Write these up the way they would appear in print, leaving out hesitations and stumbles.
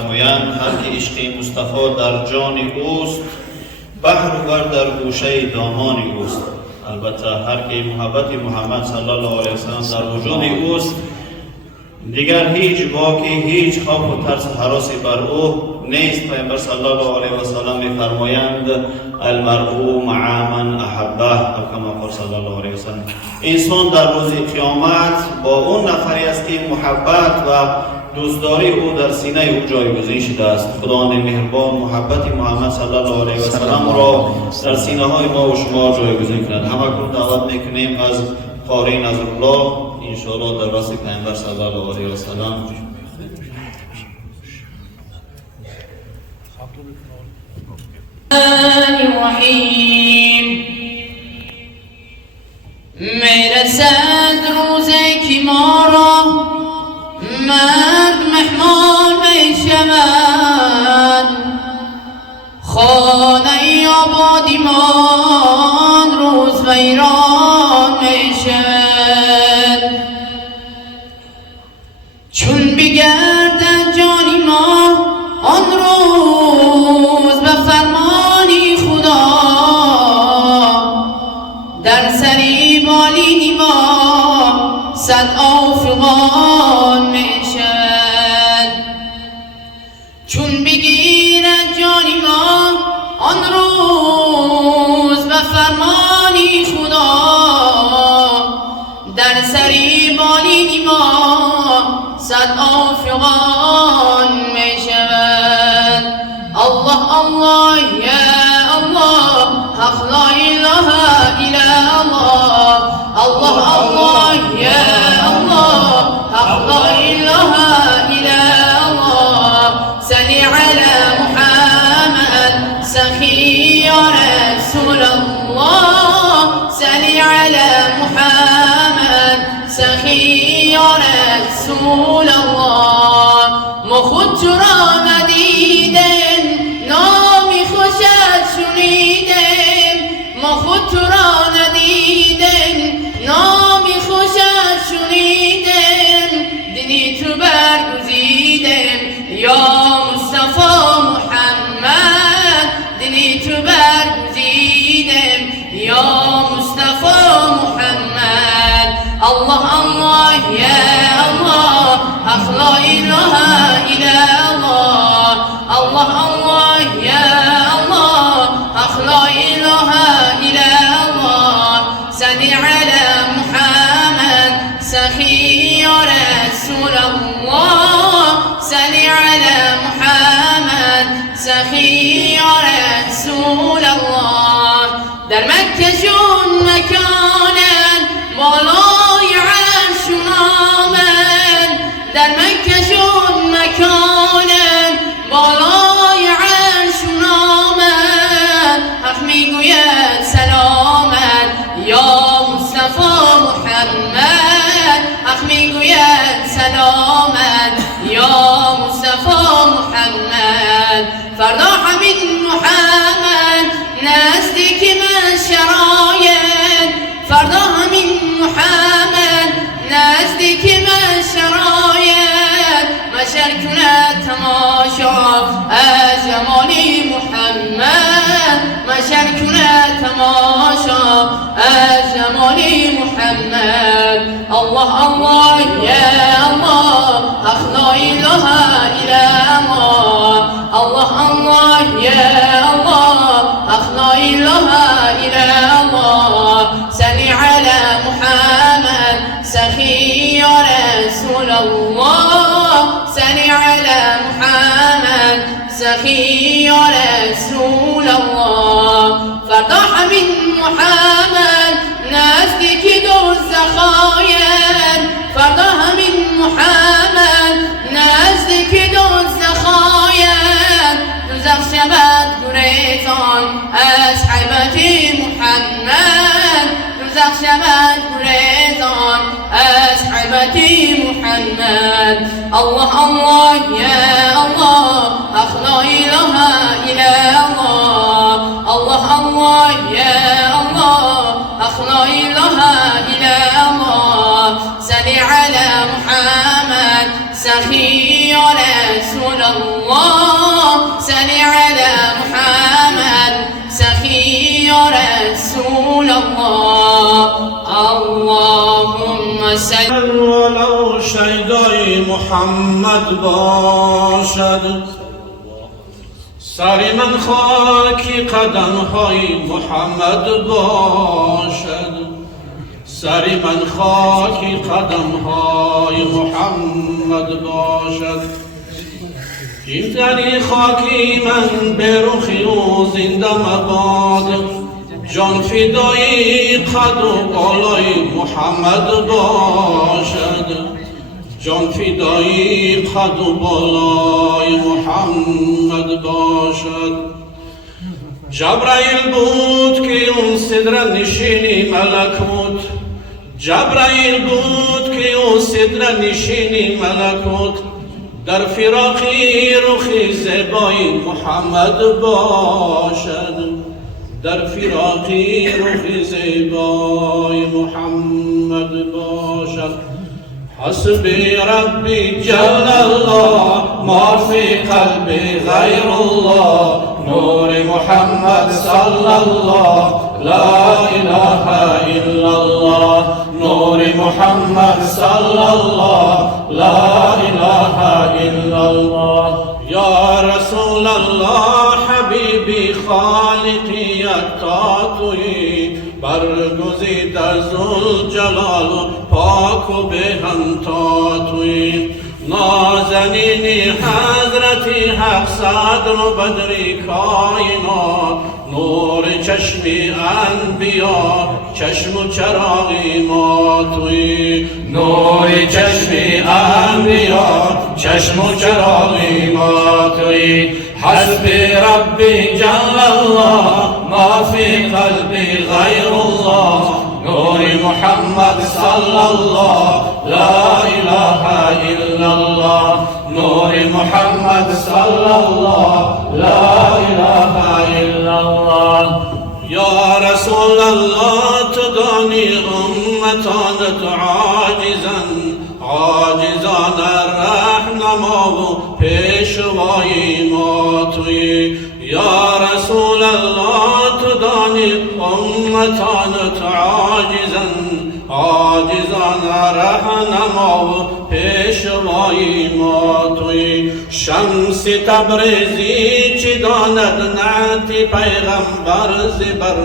فرمایند هر که عشق مصطفی در جان اوست، بحر و ور در گوشه دامان اوست. البته هر که محبت محمد صلی الله علیه و سلم در وجود اوست، دیگر هیچ باکی، هیچ خوف و ترس و هراسی بر او نیست. پیامبر صلی الله علیه و سلم می‌فرمایند المرء مع من احبه او کما قال صلی الله علیه و سلم. انسان در روز قیامت با اون نفری است که محبت و دوستداری او در سینه او جایگزین شده است. خداوند مهربان محبت محمد صلی الله علیه و سلم را در سینه های ما و شما جایگزین کند. همکنون دعوت میکنیم از قاری نظرالله ان شاء الله در راست پیامبر صلی الله علیه و سلم. میرسد روزی که ما را مرگ مهمان میشود، خانه آبادی مان روز ویران میشود. چون بگردد جانی ما آن روز به فرمانی خدا، در سری بالینی ما صد آفغان میشد. چون بگیرد جانی ما آن روز به فرمانی خدا، در سری بالینی ما صد آفغان میشود. الله الله یا الله، حق لا اله الا الله. الله الله یا الله، حق لا اله الا الله. صلی علی محمد سخی یا رسول الله. صلی علی محمد سخی یا رسول الله. ما خود تو را ندیدیم، نامی خوشت شنیدیم. ما خود تو را ندیدیم، نامی خوشت شنیدیم. دینی تو برگزیدیم یا مصطفی محمد. دینی تو برگزیدیم یا مصطفی محمد. الله الله یا الله، حق لا اله الا الله. الله الله یا الله، حق لا اله الا الله. صلی علی محمد سخی یا رسول الله. صلی علی محمد سخی یا رسول الله. در مکه شون مکانن بالای عرش نامن. در مکه شون مکانن بالای عرش نامن. حق میگوید سلامت یا مصطفی محمد. حق میگوید سلامت یا مصطفی محمد. فردا همین محمد نزدیک من شراید. فردا همین محمد نزدیک من شراید. مشر کند تماشا از جمالی محمد. مشر کند تماشا از جمالی محمد. الله الله یا الله، حق لا اله الا الله. الله الله یا الله، حق لا اله الا الله. صلی علی محمد سخی یا رسول الله. صلی علی محمد سخی یا رسول الله. فردا همین محمد نزدیک دوزخ آید. فردا همین محمد نزدیک دوزخ آید. دوزخ شود گریزان از حیبت محمد. دوزخ شود گریزان از حیبت محمد. الله الله یا الله، حق لا اله الا الله. الله الله یا الله، حق لا اله الا الله. صلی علی محمد سخی یا رسول الله. الله صل على محمد سخي يا رسول الله اللهم صل ولو شیدای محمد باشد سر من خاکی قدمهای محمد باشد سر من خاکی قدمهای محمد باشد این تنی خاکی من به رخی او زنده مباد جان فدای قد و بالای محمد باشد جان فدای قد و بالای محمد باشد جبرائیل بود که اون صدر نشینی ملکوت جبرائیل بود که اون صدر نشینی ملکوت در فراقی رخ زیبای محمد باشد در فراقی رخ زیبای محمد باشد حسبی ربی جل الله ما فی قلبی غیر الله نور محمد صلی الله لا اله الا الله نور محمد صلی الله لا اله الا الله یا رسول الله حبیبی خالقی یکتا تویی برگزیده ذوالجلال و پاک و بهنتا تویی نازنینی حضرتی حق صدر و بدری کائنات نور چشمی انبیا چشم و چراغی ما تویی نور چشمی انبیا چشم و چراغی ما تویی حسبی ربی جل الله ما فی قلبی غیر الله نور محمد صلی الله لا اله الا الله نور محمد صلی الله لا اله الا الله یا رسول الله تو دانی امتانت عاجزان رهنما و پیشوای ما تویی یا رسول الله تو دانی امتانت عاجزان رهنما و پیشوای ما تویی شمس تبریزی چی داند نعت پیغمبر زبر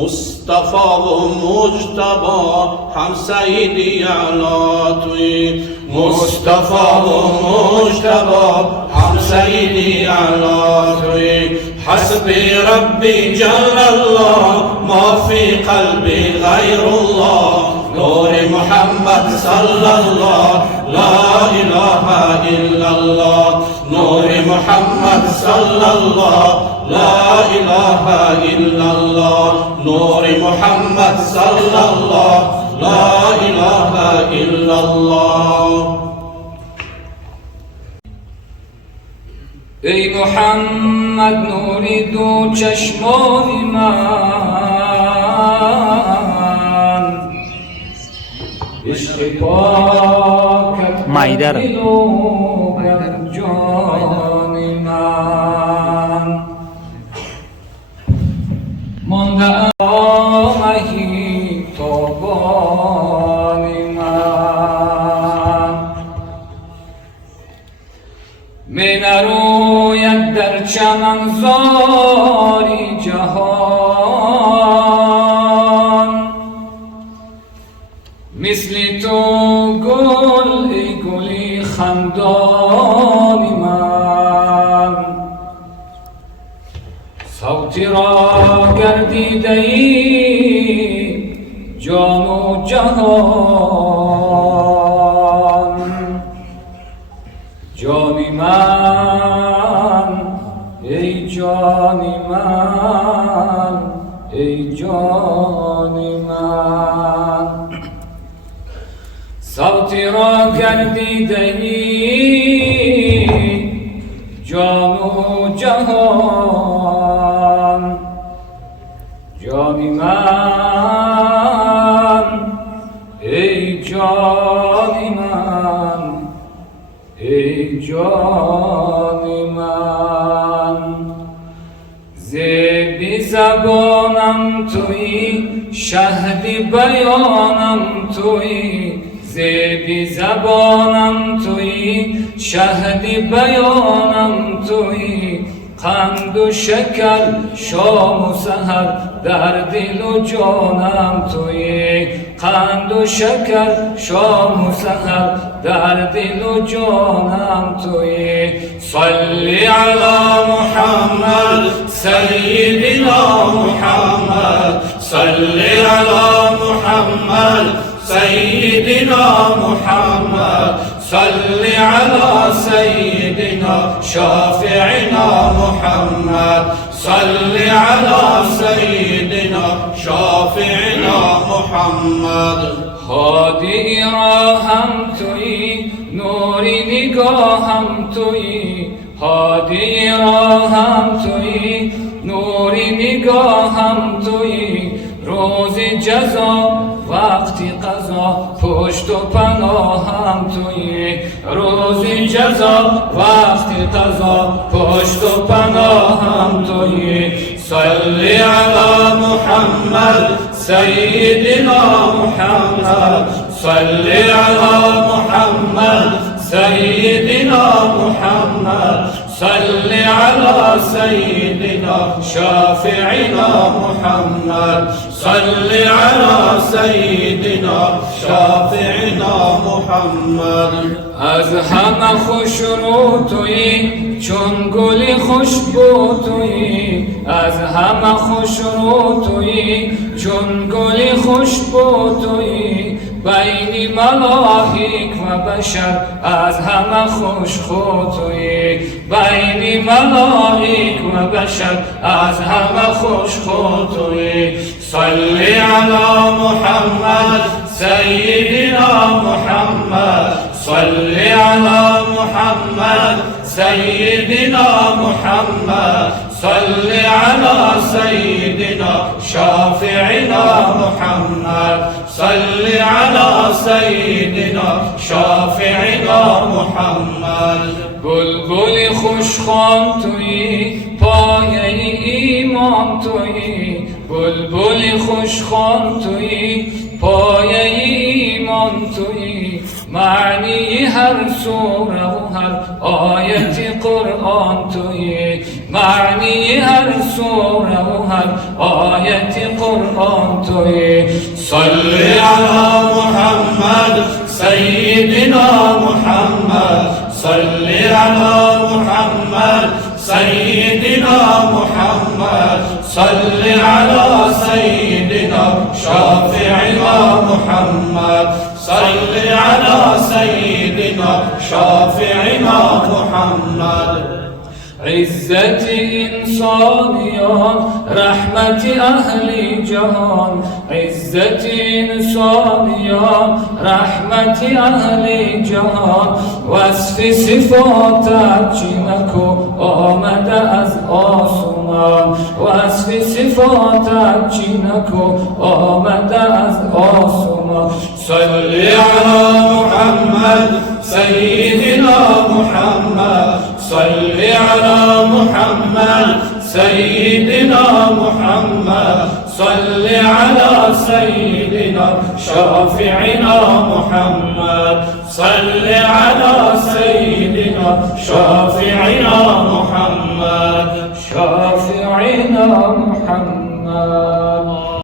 مصطفی و مجتبی هم سیدی اعلی تویی مصطفی و مجتبی هم سیدی اعلی تویی حسبی ربی جل الله ما فی قلبی غیر الله نور محمد صلی الله لا اله الا الله نور محمد صلی الله لا اله الا الله نور محمد صلی الله لا اله الا الله ای محمد نوری دو چشمان من عشق پاکت مایده را بر جان من مانده آمهی تابان من می نروید در چمنزاری جهان مثل تو گل ای گلی خندان من صوتی را گردیده ای جان و جهان جانی من ای جانی من ای جانی من صوتی را گردیده ای جان و جهان جانی من ای جانی من ای جانی من زبانم تویی، شهد بیانم تویی، زیبی زبانم تویی، شهد بیانم تویی، قند و شکر شام و سحر در دل و جانم تویی، قند و شکر شام و سحر در دل و جانم تویی. صلی علی محمد سیدنا محمد، صلی علی محمد سيدنا محمد، صل على سيدنا شافعنا محمد، صل على سيدنا شافعنا محمد. هادی راهم تویی، نوری نگاهم تویی، هادی راهم تویی، نوری نگاهم تویی، روز جزا وقتی قضا پشت و پناهم تویی، روز جزا وقتی قضا پشت و پناهم تویی. صلی علی محمد سیدنا محمد، صلی علی محمد سيدنا محمد، صل على سيدنا شافعنا محمد، صل على سيدنا شافعنا محمد. از همه خوش رو تویی، چون گلی خوشبو تویی، از همه خوش رو تویی، چون گلی خوشبو تویی، بین ملائک و بشر از همه خوش خو تویی، بین ملائک و بشر از همه خوش خو تویی. صلی علی محمد سیدنا محمد، صلی علی محمد سيدنا محمد، صل على سيدنا شافعنا محمد، صل على سيدنا شافعنا محمد. بلبل خوشخوان تویی، پایه ایمان تویی، بلبل خوشخوان تویی، پایه ایمان تویی، معنی هر سوره و هر آیت قرآن تویی، معنی هر سوره و هر آیت قرآن تویی. صلی علی محمد سیدنا محمد، صلی علی محمد سيدنا محمد، صل على سيدنا شافعنا محمد، صل على سيدنا شافعنا محمد. عزت انسانیان، رحمت اهل جهان، عزت انسانیان، رحمت اهل جهان، وصف صفاتت چینکو آمده از آسمان، وصف صفاتت چینکو آمده از آسمان. صلی علی محمد سیدنا محمد، صل على محمد سيدنا محمد، صل على سيدنا شافعنا محمد، صل على سيدنا شافعنا محمد، شافعنا محمد.